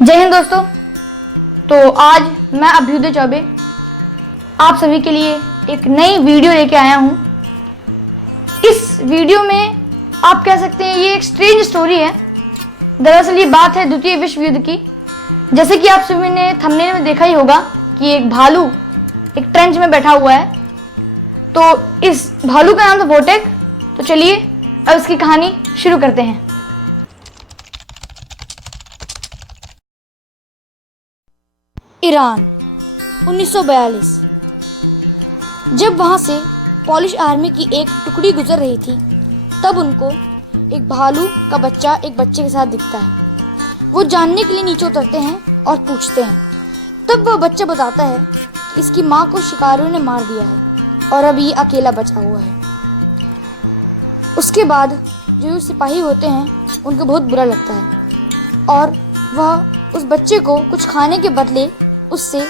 जय हिंद दोस्तों। तो आज मैं अभ्युदय चौबे आप सभी के लिए एक नई वीडियो लेके आया हूँ। इस वीडियो में आप कह सकते हैं ये एक स्ट्रेंज स्टोरी है। दरअसल ये बात है द्वितीय विश्व युद्ध की। जैसे कि आप सभी ने थंबनेल में देखा ही होगा कि एक भालू एक ट्रेंच में बैठा हुआ है। तो इस भालू का नाम था वोटेक। तो चलिए अब इसकी कहानी शुरू करते हैं। ईरान 1942। जब वहां से पोलिश आर्मी की एक टुकड़ी गुजर रही थी तब उनको एक भालू का बच्चा एक बच्चे के साथ दिखता है। वो जानने के लिए नीचे उतरते हैं और पूछते हैं। तब वह बच्चा बताता है कि इसकी माँ को शिकारियों ने मार दिया है और अब ये अकेला बचा हुआ है। उसके बाद जो सिपाही होते हैं उनको बहुत बुरा लगता है और वह उस बच्चे को कुछ खाने के बदले उससे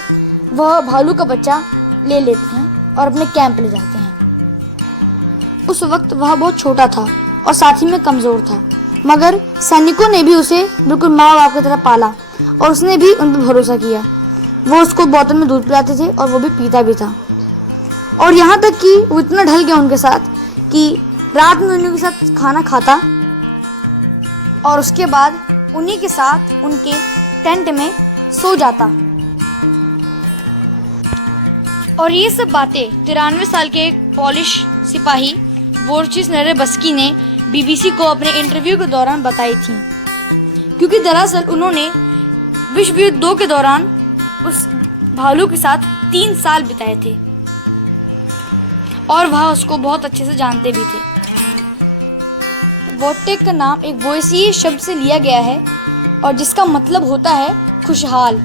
वह भालू का बच्चा ले लेते हैं और अपने कैंप ले जाते हैं। उस वक्त वह बहुत छोटा था और साथ ही में कमज़ोर था, मगर सैनिकों ने भी उसे बिल्कुल माँ बाप की तरह पाला और उसने भी उन पर भरोसा किया। वो उसको बोतल में दूध पिलाते थे और वो भी पीता भी था। और यहाँ तक कि वो इतना ढल गया उनके साथ कि रात में उन्हीं के साथ खाना खाता और उसके बाद उन्हीं के साथ उनके टेंट में सो जाता। और ये सब बातें 93 साल के एक पोलिश सिपाही वोर्चिस नरेबस्की ने बीबीसी को अपने इंटरव्यू के दौरान बताई थी, क्योंकि दरअसल उन्होंने विश्व युद्ध 2 के दौरान उस भालू के साथ 3 साल बिताए थे और वह उसको बहुत अच्छे से जानते भी थे। वोटेक का नाम एक वोइसीय शब्द से लिया गया है और जिसका मतलब होता है खुशहाल।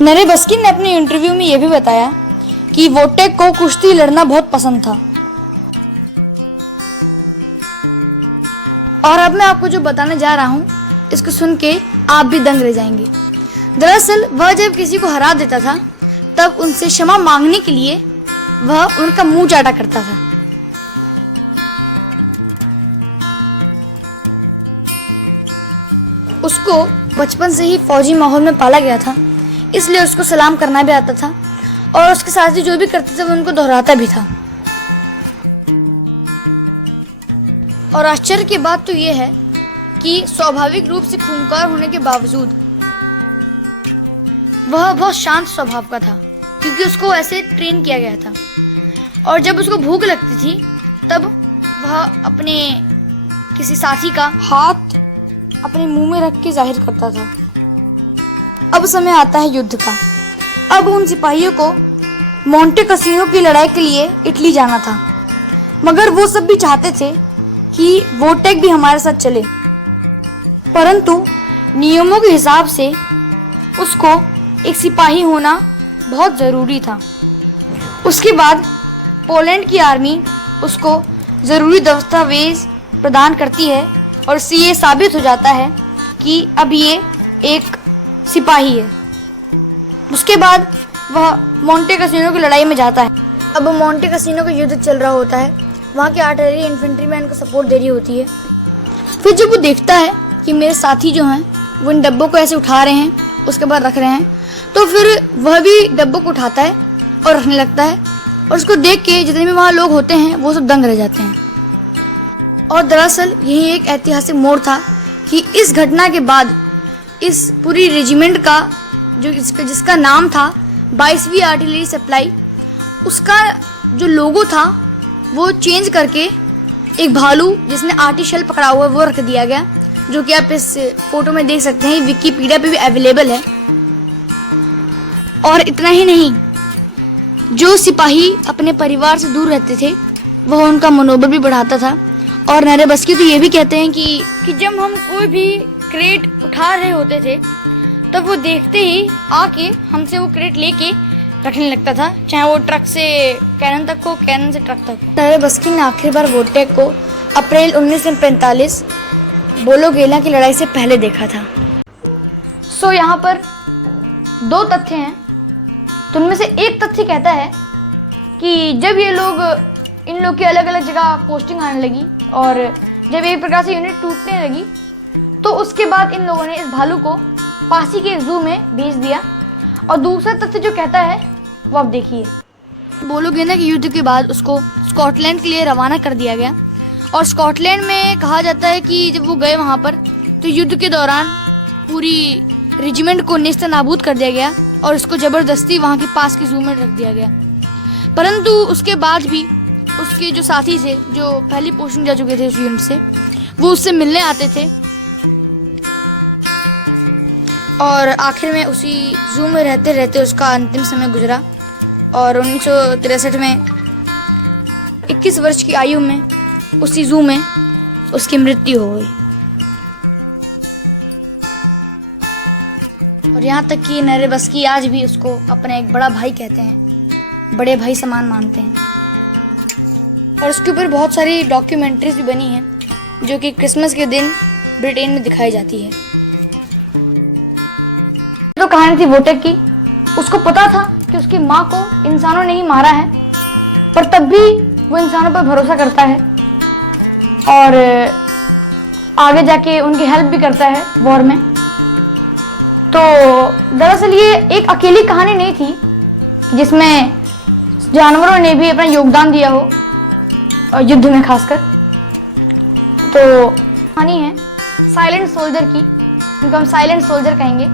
नरेबस्की ने अपने इंटरव्यू में यह भी बताया कि वोटेक को कुश्ती लड़ना बहुत पसंद था। और अब मैं आपको जो बताने जा रहा हूँ इसको सुन के आप भी दंग रह जाएंगे। दरअसल वह जब किसी को हरा देता था तब उनसे क्षमा मांगने के लिए वह उनका मुंह चाटा करता था। उसको बचपन से ही फौजी माहौल में पाला गया था, इसलिए उसको सलाम करना भी आता था और उसके साथी जो भी करते थे वो उनको दोहराता भी था। और आश्चर्य की बात तो ये है कि स्वाभाविक रूप से खूंखार होने के बावजूद वह बहुत शांत स्वभाव का था, क्योंकि उसको ऐसे ट्रेन किया गया था। और जब उसको भूख लगती थी तब वह अपने किसी साथी का हाथ अपने मुंह में रख के जाहिर करता था। अब समय आता है युद्ध का। अब उन सिपाहियों को मोंटे कैसीनो की लड़ाई के लिए इटली जाना था, मगर वो सब भी चाहते थे कि वोटेक भी हमारे साथ चले, परंतु नियमों के हिसाब से उसको एक सिपाही होना बहुत ज़रूरी था। उसके बाद पोलैंड की आर्मी उसको ज़रूरी दस्तावेज प्रदान करती है और इससे ये साबित हो जाता है कि अब ये एक सिपाही है। उसके बाद वह मोंटे कैसीनो की लड़ाई में जाता है। अब मोंटे कैसीनो का युद्ध चल रहा होता है, वहाँ के आर्टिलरी इन्फेंट्रीमैन को सपोर्ट दे रही होती है। फिर जब वो देखता है कि मेरे साथी जो हैं वो इन डब्बों को ऐसे उठा रहे हैं, उसके बाद रख रहे हैं, तो फिर वह भी डब्बों को उठाता है और रखने लगता है। और उसको देख के जितने भी वहाँ लोग होते हैं वो सब दंग रह जाते हैं। और दरअसल यही एक ऐतिहासिक मोड़ था कि इस घटना के बाद इस पूरी रेजिमेंट का जिसका नाम था 22वीं आर्टिलरी सप्लाई, उसका जो लोगो था वो चेंज करके एक भालू जिसने आर्टिशल पकड़ा हुआ है वो रख दिया गया, जो कि आप इस फोटो में देख सकते हैं। विकिपीडिया पे भी अवेलेबल है। और इतना ही नहीं, जो सिपाही अपने परिवार से दूर रहते थे वह उनका मनोबल भी बढ़ाता था। और नरेबस्की तो ये भी कहते हैं कि जब हम कोई भी क्रेट उठा रहे होते थे तब वो देखते ही आके हमसे वो क्रेट लेके रखने लगता था, चाहे वो ट्रक से कैनन तक हो, कैनन से ट्रक तक हो। नरेबस्की ने आखिर बार वोटेक को अप्रैल 1945 बोलोगेला की लड़ाई से पहले देखा था। सो यहाँ पर 2 तथ्य हैं। तो उनमें से एक तथ्य कहता है कि जब ये लोग इन लोग की अलग अलग जगह पोस्टिंग आने लगी और जब एक प्रकार से यूनिट टूटने लगी तो उसके बाद इन लोगों ने इस भालू को पास ही के जू में भेज दिया। और दूसरा तथ्य जो कहता है वो आप देखिए। बोलोगे ना कि युद्ध के बाद उसको स्कॉटलैंड के लिए रवाना कर दिया गया। और स्कॉटलैंड में कहा जाता है कि जब वो गए वहाँ पर तो युद्ध के दौरान पूरी रेजिमेंट को नेस्तनाबूद कर दिया गया और उसको ज़बरदस्ती वहाँ के पास के जू में रख दिया गया। परंतु उसके बाद भी उसके जो साथी थे, जो पहली पोस्टिंग जा चुके थे उस यूनिट से, वो उससे मिलने आते थे और आखिर में उसी जू में रहते रहते उसका अंतिम समय गुजरा। और 1963 में 21 वर्ष की आयु में उसी जू में उसकी मृत्यु हो गई। और यहाँ तक कि नरे बस की आज भी उसको अपना एक बड़ा भाई कहते हैं, बड़े भाई समान मानते हैं। और उसके ऊपर बहुत सारी डॉक्यूमेंट्रीज भी बनी हैं जो कि क्रिसमस के दिन ब्रिटेन में दिखाई जाती है। तो कहानी थी वोटेक की। उसको पता था कि उसकी माँ को इंसानों ने ही मारा है, पर तब भी वो इंसानों पर भरोसा करता है और आगे जाके उनकी हेल्प भी करता है वॉर में। तो दरअसल ये एक अकेली कहानी नहीं थी जिसमें जानवरों ने भी अपना योगदान दिया हो और युद्ध में खासकर। तो कहानी है साइलेंट सोल्जर की, उनको हम साइलेंट सोल्जर कहेंगे,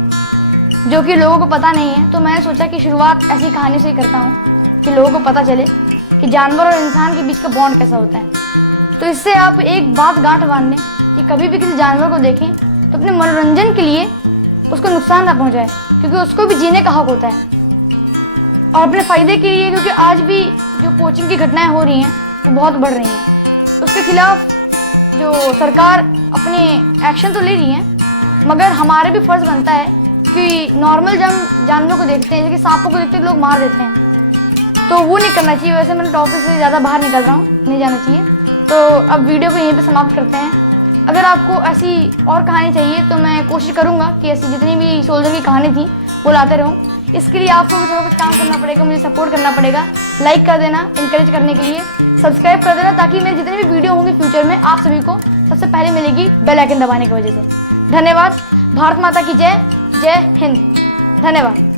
जो कि लोगों को पता नहीं है। तो मैंने सोचा कि शुरुआत ऐसी कहानी से ही करता हूँ कि लोगों को पता चले कि जानवर और इंसान के बीच का बॉन्ड कैसा होता है। तो इससे आप एक बात गांठ बांध लें कि कभी भी किसी जानवर को देखें तो अपने मनोरंजन के लिए उसको नुकसान ना पहुंचाए, क्योंकि उसको भी जीने का हक होता है। और अपने फ़ायदे के लिए, क्योंकि आज भी जो पोचिंग की घटनाएं हो रही हैं वो बहुत बढ़ रही हैं, उसके खिलाफ जो सरकार अपने एक्शन तो ले रही है, मगर हमारे भी फ़र्ज़ बनता है कि नॉर्मल जब जानवरों को देखते हैं, जैसे कि सांपों को देखते हैं लोग मार देते हैं, तो वो नहीं करना चाहिए। वैसे मैं टॉपिक से ज़्यादा बाहर निकल रहा हूँ, नहीं जाना चाहिए। तो अब वीडियो को यहीं पे समाप्त करते हैं। अगर आपको ऐसी और कहानी चाहिए तो मैं कोशिश करूँगा कि ऐसी जितनी भी सोल्जर की कहानी थी वो लाते रहूँ। इसके लिए आपको भी थोड़ा कुछ काम करना पड़ेगा, मुझे सपोर्ट करना पड़ेगा। लाइक कर देना इंकरेज करने के लिए, सब्सक्राइब कर देना ताकि मेरे जितने भी वीडियो होंगे फ्यूचर में आप सभी को सबसे पहले मिलेगी बेल आइकन दबाने की वजह से। धन्यवाद। भारत माता की जय। जय हिंद। धन्यवाद।